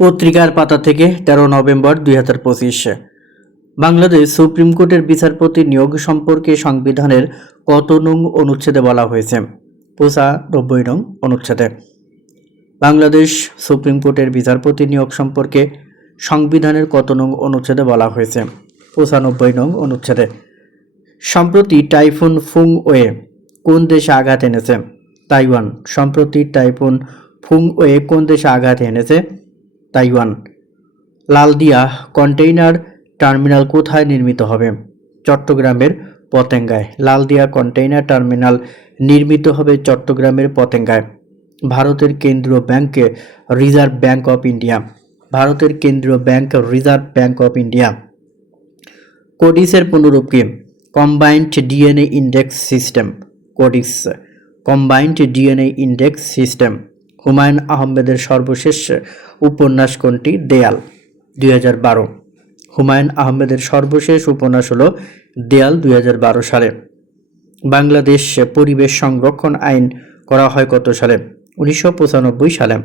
পত্রিকার পাতা থেকে তেরো নভেম্বর দুই হাজার পঁচিশে। বাংলাদেশ সুপ্রিম কোর্টের বিচারপতি নিয়োগ সম্পর্কে সংবিধানের কত নং অনুচ্ছেদে বলা হয়েছে? পোষা নব্বই নং অনুচ্ছেদে। বাংলাদেশ সুপ্রিম কোর্টের বিচারপতি নিয়োগ সম্পর্কে সংবিধানের কত নং অনুচ্ছেদে বলা হয়েছে? পঁচানব্বই নং অনুচ্ছেদে। সম্প্রতি টাইফুন ফুং ওয়ে কোন দেশে আঘাত এনেছে? তাইওয়ান। সম্প্রতি টাইফুন ফুং ওয়ে কোন দেশে আঘাত এনেছে? তাইওয়ান। লালদিয়া কন্টেইনার টার্মিনাল কোথায় নির্মিত হবে? চট্টগ্রামের পতেঙ্গায়। লালদিয়া কন্টেইনার টার্মিনাল নির্মিত হবে চট্টগ্রামের পতেঙ্গায়। ভারতের কেন্দ্রীয় ব্যাংকে রিজার্ভ ব্যাংক অফ ইন্ডিয়া। ভারতের কেন্দ্রীয় bank Reserve Bank of India. কোডিসের পুনরূপ কি? Combined DNA index system. CODIS. Combined DNA index system. Humayun আহমেদের সর্বশেষ উপন্যাস কোনটি? দেয়াল, দুই হুমায়ুন আহমেদের সর্বশেষ উপন্যাস হল দেয়াল দু হাজার বারো সালে। বাংলাদেশ পরিবেশ সংরক্ষণ আইন করা হয় কত সালে? উনিশশো পঁচানব্বই সালে।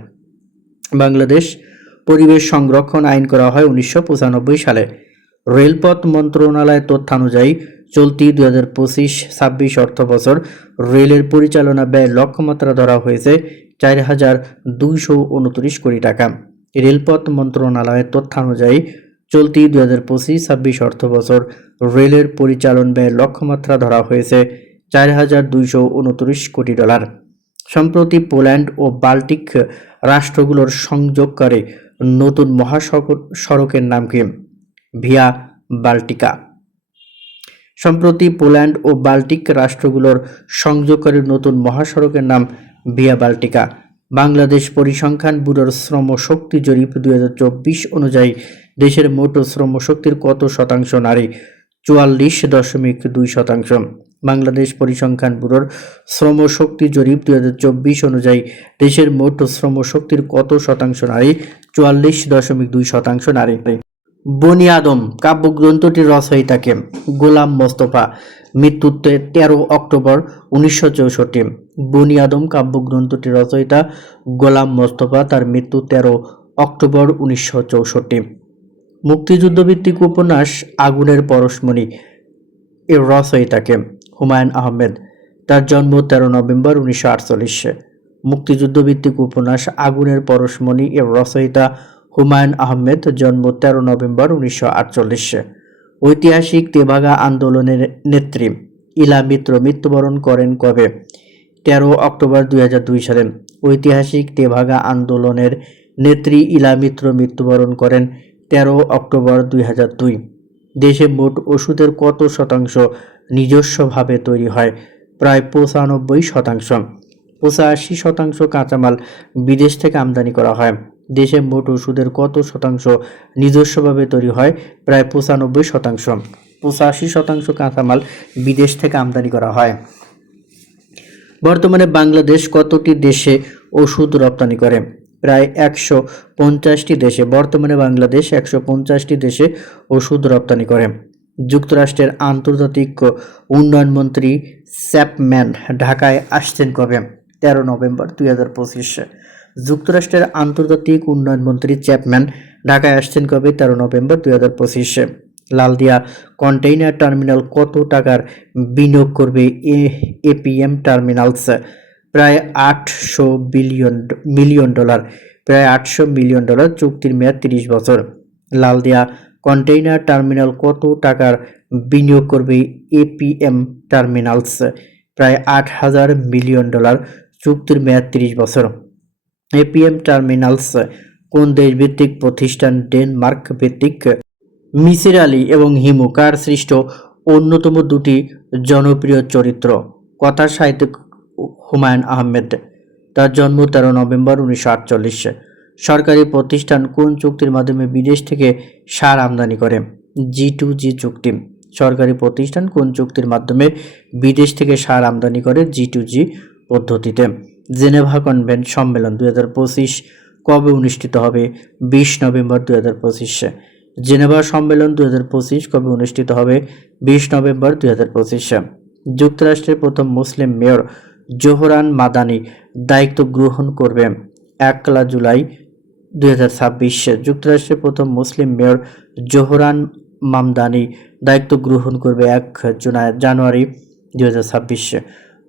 বাংলাদেশ পরিবেশ সংরক্ষণ আইন করা হয় উনিশশো পঁচানব্বই সালে। রেলপথ মন্ত্রণালয়ের তথ্যানুযায়ী চলতি দুই হাজার পঁচিশ ছাব্বিশ অর্থ বছর রেলের পরিচালনা ব্যয় লক্ষ্যমাত্রা ধরা হয়েছে চার হাজার দুইশো উনত্রিশ কোটি টাকা। রেলপথ মন্ত্রণালয়ের তথ্যানুযায়ী, চলতি দুই হাজার পঁচিশ ছাব্বিশ অর্থ বছর রেলের পরিচালন ব্যয় লক্ষ্যমাত্রা ধরা হয়েছে চার হাজার দুইশো উনত্রিশ কোটি ডলার। সম্প্রতি পোল্যান্ড ও বাল্টিক রাষ্ট্রগুলোর সংযোগকারী নতুন মহাসড়ক সড়কের নাম কি? Via Baltica. সম্প্রতি পোল্যান্ড ও বাল্টিক রাষ্ট্রগুলোর সংযোগকারী নতুন মহাসড়কের নাম ভিয়া বাল্টিকা। বাংলাদেশ পরিসংখ্যান ব্যুরোর শ্রম শক্তি জরিপ দুই চব্বিশ অনুযায়ী দেশের মোট শ্রম শক্তির কত শতাংশ নারী? চুয়াল্লিশ দশমিক দুই শতাংশ। বাংলাদেশ পরিসংখ্যান ব্যুরোর শ্রম শক্তি জরিপ দুই চব্বিশ অনুযায়ী দেশের মোট শ্রম শক্তির কত শতাংশ নারী? চুয়াল্লিশ দশমিক দুই শতাংশ নারী বনি আদম, কাব্যগ্রন্থটির রচয়িতাকে গোলাম মোস্তফা। মৃত্যুতে তেরো অক্টোবর উনিশশো চৌষট্টি। বুনিয়াদম আদম কাব্যগ্রন্থটির রচয়িতা গোলাম মোস্তফা, তার মৃত্যু তেরো অক্টোবর উনিশশো চৌষট্টি। মুক্তিযুদ্ধভিত্তিক উপন্যাস আগুনের পরশমণি, এর রচয়িতাকে হুমায়ুন আহমেদ। তার জন্ম তেরো নভেম্বর উনিশশো আটচল্লিশে। মুক্তিযুদ্ধভিত্তিক উপন্যাস আগুনের পরশমণি, এর রচয়িতা হুমায়ুন আহমেদ, জন্ম তেরো নভেম্বর উনিশশো আটচল্লিশে। ঐতিহাসিক তেভাগা আন্দোলনের নেত্রী। ইলা মিত্র মৃত্যুবরণ করেন কবে? তেরো অক্টোবর দুই হাজার দুই সালে। ঐতিহাসিক তেভাগা আন্দোলনের নেত্রী ইলা মিত্র মৃত্যুবরণ করেন তেরো অক্টোবর দুই হাজার দুই। দেশে মোট ওষুধের কত শতাংশ নিজস্বভাবে তৈরি হয়? প্রায় পঁচানব্বই শতাংশ। পঁচাশি শতাংশ কাঁচামাল বিদেশ থেকে আমদানি করা হয়। দেশে মোট ওষুধের কত শতাংশ নিজস্বভাবে তৈরি হয়? প্রায় পঁচানব্বই শতাংশ। পঁচাশি শতাংশ কাঁচামাল বিদেশ থেকে আমদানি করা হয়। বর্তমানে বাংলাদেশ কতটি দেশে ওষুধ রপ্তানি করে? প্রায় একশো পঞ্চাশটি দেশে, বর্তমানে বাংলাদেশ একশো পঞ্চাশটি দেশে ওষুধ রপ্তানি করে। যুক্তরাষ্ট্রের আন্তর্জাতিক উন্নয়ন মন্ত্রী স্যাপম্যান ঢাকায় আসছেন কবে? তেরো নভেম্বর দুই হাজার পঁচিশে। যুক্তরাষ্ট্রের আন্তর্জাতিক উন্নয়ন মন্ত্রী চ্যাপম্যান ঢাকায় আসছেন কবে? তেরো নভেম্বর দুই হাজার পঁচিশে। লালদিয়া কন্টেইনার টার্মিনাল কত টাকার বিনিয়োগ করবে এ, এপিএম টার্মিনালস? প্রায় আটশো বিলিয়ন মিলিয়ন ডলার, প্রায় আটশো মিলিয়ন ডলার চুক্তির মেয়াদ তিরিশ বছর। লালদিয়া কন্টেইনার টার্মিনাল কত টাকার বিনিয়োগ করবে এপিএম টার্মিনালস? প্রায় আট হাজার মিলিয়ন ডলার চুক্তির মেয়াদ তিরিশ বছর। এপিএম টার্মিনালস, কোন দেশ ভিত্তিক প্রতিষ্ঠান ডেনমার্ক ভিত্তিক? মিসির আলী এবং হিমু, কার সৃষ্ট অন্যতম দুটি জনপ্রিয় চরিত্র? কথা সাহিত্যিক হুমায়ুন আহমেদ। তার জন্ম তেরো নভেম্বর উনিশশো আটচল্লিশে। সরকারি প্রতিষ্ঠান কোন চুক্তির মাধ্যমে বিদেশ থেকে সার আমদানি করে? জি টু জি চুক্তি। সরকারি প্রতিষ্ঠান কোন চুক্তির মাধ্যমে বিদেশ থেকে সার আমদানি করে জি টু জি পদ্ধতিতে? জেনেভা কনভেন্ট সম্মেলন পঁচিশ কবে অনুষ্ঠিত হবে? বিশ নভেম্বর দুই হাজার পঁচিশে। জেনেভা সম্মেলন দুই হাজার পঁচিশ কবে অনুষ্ঠিত হবে? বিশ নভেম্বর দুই হাজার পঁচিশে। যুক্তরাষ্ট্রের প্রথম মুসলিম মেয়র জোহরান মাদানি দায়িত্ব গ্রহণ করবে একলা জুলাই দুই যুক্তরাষ্ট্রের প্রথম মুসলিম মেয়র জোহরান মামদানি দায়িত্ব গ্রহণ করবে এক জুনা- জানুয়ারি দুই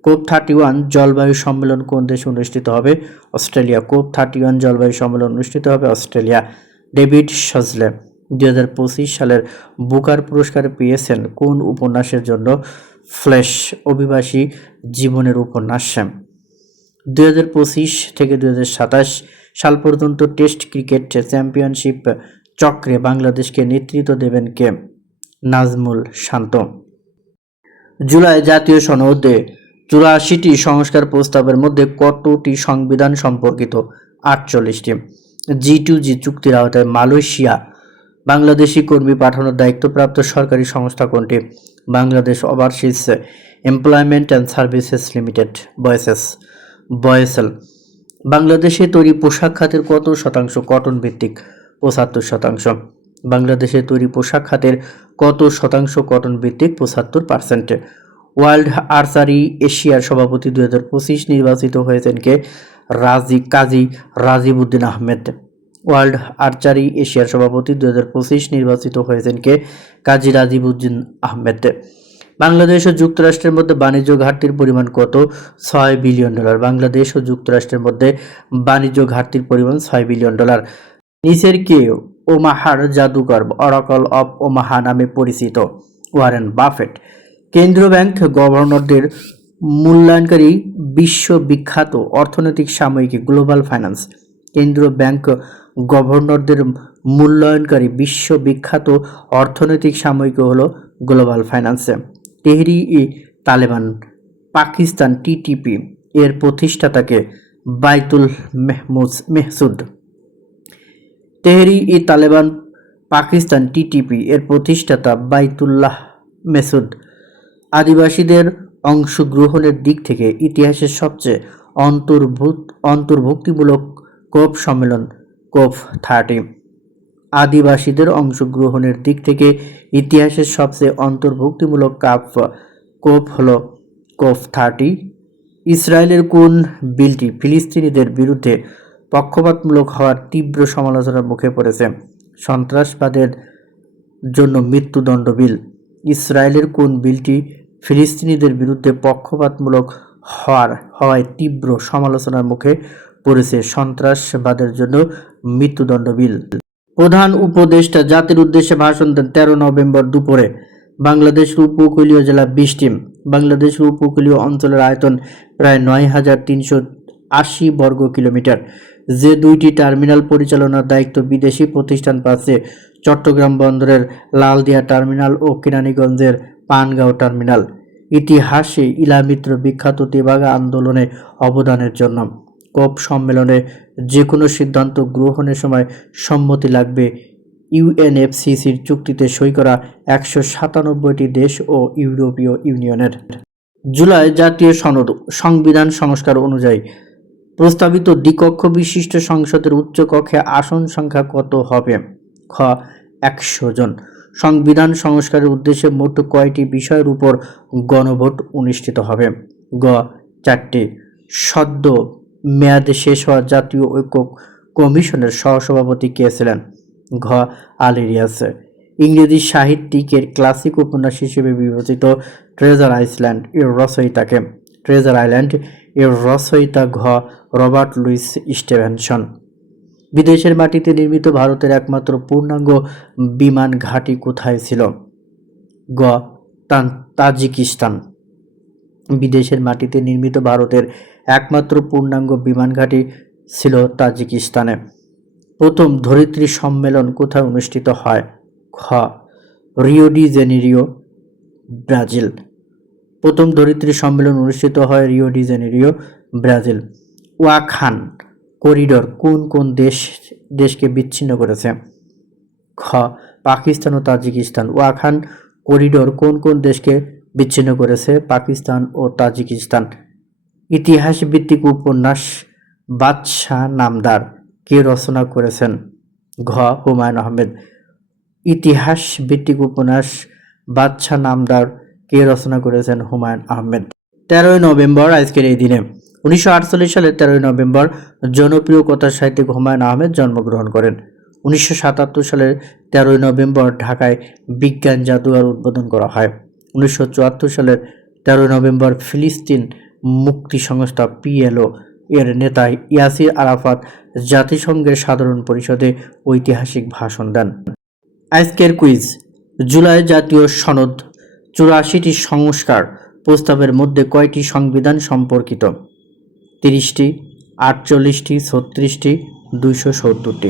কোপ থার্টি ওয়ান জলবায়ু সম্মেলন কোন দেশে অনুষ্ঠিত হবে? অস্ট্রেলিয়া। কোপ থার্টি ওয়ান জলবায়ু সম্মেলন অনুষ্ঠিত হবে অস্ট্রেলিয়া। ডেভিড সজলে দুই হাজার পঁচিশ সালের বুকার পুরস্কার পেয়েছেন কোন উপন্যাসের জন্য? ফ্ল্যাশ অভিবাসী জীবনের উপন্যাস। দুই হাজার পঁচিশ থেকে দুই হাজার সাতাশ সাল পর্যন্ত টেস্ট ক্রিকেট চ্যাম্পিয়নশিপ চক্রে বাংলাদেশকে নেতৃত্ব দেবেন কে? নাজমুল শান্ত। জুলাই জাতীয় সনদে চুরাশিটি সংস্কার প্রস্তাবের মধ্যে কতটি সংবিধান সম্পর্কিত? আটচল্লিশটি। জি টু জি চুক্তির আওতায় মালয়েশিয়া। বাংলাদেশি কর্মী পাঠানোর দায়িত্বপ্রাপ্ত সরকারি সংস্থা কোনটি? Bangladesh overseas employment and services limited, বয়েসেস। বয়েসেল। বাংলাদেশে তৈরি পোশাক খাতের কত শতাংশ? কটন ভিত্তিক পঁচাত্তর শতাংশ। বাংলাদেশে তৈরি পোশাক খাতের কত শতাংশ? কটন ভিত্তিক পঁচাত্তর পার্সেন্ট। ওয়ার্ল্ড আর্চারি এশিয়ার সভাপতি দুই হাজার পঁচিশ নির্বাচিত হয়েছেন কে? রাজি, কাজী রাজীব উদ্দিন আহমেদ। ওয়ার্ল্ড আর্চারি এশিয়ার সভাপতি দুই হাজার পঁচিশ নির্বাচিত হয়েছেন কে? কাজী রাজীব উদ্দিন আহমেদ। বাংলাদেশ ও যুক্তরাষ্ট্রের মধ্যে বাণিজ্য ঘাটতির পরিমাণ কত? ছয় বিলিয়ন ডলার। বাংলাদেশ ও যুক্তরাষ্ট্রের মধ্যে বাণিজ্য ঘাটতির পরিমাণ ছয় বিলিয়ন ডলার। নিচের কে? ওমাহার জাদুকর অরাকল অফ ওমাহা নামে পরিচিত। Warren Buffett. কেন্দ্রীয় ব্যাংক গভর্নরদের মূল্যায়নকারী বিশ্ববিখ্যাত অর্থনৈতিক সাময়িকী গ্লোবাল ফাইন্যান্স। কেন্দ্রীয় ব্যাংক গভর্নরদের মূল্যায়নকারী বিশ্ববিখ্যাত অর্থনৈতিক সাময়িকী হলো global finance. Tehrik e Taliban, Pakistan TTP এর প্রতিষ্ঠাতাকে বাইতুল মেহমুজ, মেহসুদ। তেহরি ই তালেবান, পাকিস্তান টিটিপি এর প্রতিষ্ঠাতা বাইতুল্লাহ মেসুদ আদিবাসীদের অংশগ্রহণের দিক থেকে ইতিহাসের সবচেয়ে অন্তর্ভুক অন্তর্ভুক্তিমূলক কোপ সম্মেলন, কোপ থার্টি। আদিবাসীদের অংশগ্রহণের দিক থেকে ইতিহাসের সবচেয়ে অন্তর্ভুক্তিমূলক কাপ কোপ হল কোপ থার্টি। ইসরায়েলের কোন বিলটি ফিলিস্তিনিদের বিরুদ্ধে পক্ষপাতমূলক হওয়ার তীব্র সমালোচনার মুখে পড়েছে? সন্ত্রাসবাদের জন্য মৃত্যুদণ্ড বিল। ইসরায়েলের কোন বিলটি ফিলিস্তিনিদের বিরুদ্ধে পক্ষপাতমূলক হওয়ার, হওয়ায় তীব্র সমালোচনার মুখে পড়েছে সন্ত্রাসবাদের জন্য মৃত্যুদণ্ড বিল। প্রধান উপদেষ্টা জাতির উদ্দেশ্যে ভাষণ দেন তেরো নভেম্বর দুপুরে। বাংলাদেশের উপকূলীয় জেলা বিশটি বাংলাদেশের উপকূলীয় অঞ্চলের আয়তন প্রায় নয় হাজার তিনশো আশি বর্গ কিলোমিটার। যে দুইটি টার্মিনাল পরিচালনার দায়িত্ব বিদেশি প্রতিষ্ঠান পাচ্ছে চট্টগ্রাম বন্দরের লালদিয়া টার্মিনাল ও কেরানীগঞ্জের পানগাঁও টার্মিনাল। ইতিহাসে ইলামিত্র বিখ্যাত তেবাগা আন্দোলনে অবদানের জন্য কোপ সম্মেলনে যে কোনো সিদ্ধান্ত গ্রহণের সময় সম্মতি লাগবে ইউএনএফসিসির চুক্তিতে সই করা একশো সাতানব্বইটি দেশ ও ইউরোপীয় ইউনিয়নের। জুলাই জাতীয় সনদ সংবিধান সংস্কার অনুযায়ী প্রস্তাবিত দ্বিকক্ষ বিশিষ্ট সংসদের উচ্চকক্ষে আসন সংখ্যা কত হবে? খ, একশো জন। সংবিধান সংস্কারের উদ্দেশ্যে মোট কয়টি বিষয়ের উপর গণভোট অনুষ্ঠিত হবে? গ, চারটি। সদ্য মেয়াদে শেষ হওয়া জাতীয় ঐক্য কমিশনের সহসভাপতি কে ছিলেন? ঘ আলিরিয়াস ইংরেজি সাহিত্যিকের ক্লাসিক উপন্যাস হিসেবে বিবেচিত ট্রেজার আইসল্যান্ড এর রচয়িতাকে। ট্রেজার আইল্যান্ড এর রচয়িতা ঘ, রবার্ট লুইস স্টেভেনসন। বিদেশের মাটিতে নির্মিত ভারতের একমাত্র পূর্ণাঙ্গ বিমান ঘাঁটি কোথায় ছিল? গ. তান- তাজিকিস্তান। বিদেশের মাটিতে নির্মিত ভারতের একমাত্র পূর্ণাঙ্গ বিমান ঘাঁটি ছিল তাজিকিস্তানে। প্রথম ধরিত্রী সম্মেলন কোথায় অনুষ্ঠিত হয়? খ. Rio de Janeiro, Brazil. প্রথম ধরিত্রী সম্মেলন অনুষ্ঠিত হয় Rio de Janeiro, Brazil. Wakhan. Corridor কোন কোন দেশ, দেশকে বিচ্ছিন্ন করেছে? খ, পাকিস্তান ও তাজিকিস্তান। ওয়াখান করিডোর কোন কোন দেশকে বিচ্ছিন্ন করেছে? পাকিস্তান ও তাজিকিস্তান। ইতিহাস ভিত্তিক উপন্যাস বাদশাহ নামদার। কে রচনা করেছেন? ঘ, হুমায়ুন আহমেদ। ইতিহাস ভিত্তিক উপন্যাস বাদশাহ নামদার। কে রচনা করেছেন? হুমায়ুন আহমেদ। তেরোই নভেম্বর, আজকের এই দিনে। উনিশশো আটচল্লিশ সালের তেরোই নভেম্বর জনপ্রিয় কথা সাহিত্যিক হুমায়ুন আহমেদ জন্মগ্রহণ করেন। উনিশশো সাতাত্তর সালের তেরোই নভেম্বর ঢাকায় বিজ্ঞান জাদুঘর উদ্বোধন করা হয়। উনিশশো চুয়াত্তর সালের তেরোই নভেম্বর ফিলিস্তিন মুক্তি সংস্থা পিএলও এর নেতা ইয়াসির আরাফাত জাতিসংঘের সাধারণ পরিষদে ঐতিহাসিক ভাষণ দেন। আজকের কুইজ, জুলাই জাতীয় সনদ, চুরাশিটি সংস্কার প্রস্তাবের মধ্যে কয়টি সংবিধান সম্পর্কিত? তিরিশটি আটচল্লিশটি ছত্রিশটি দুইশো সত্তরটি।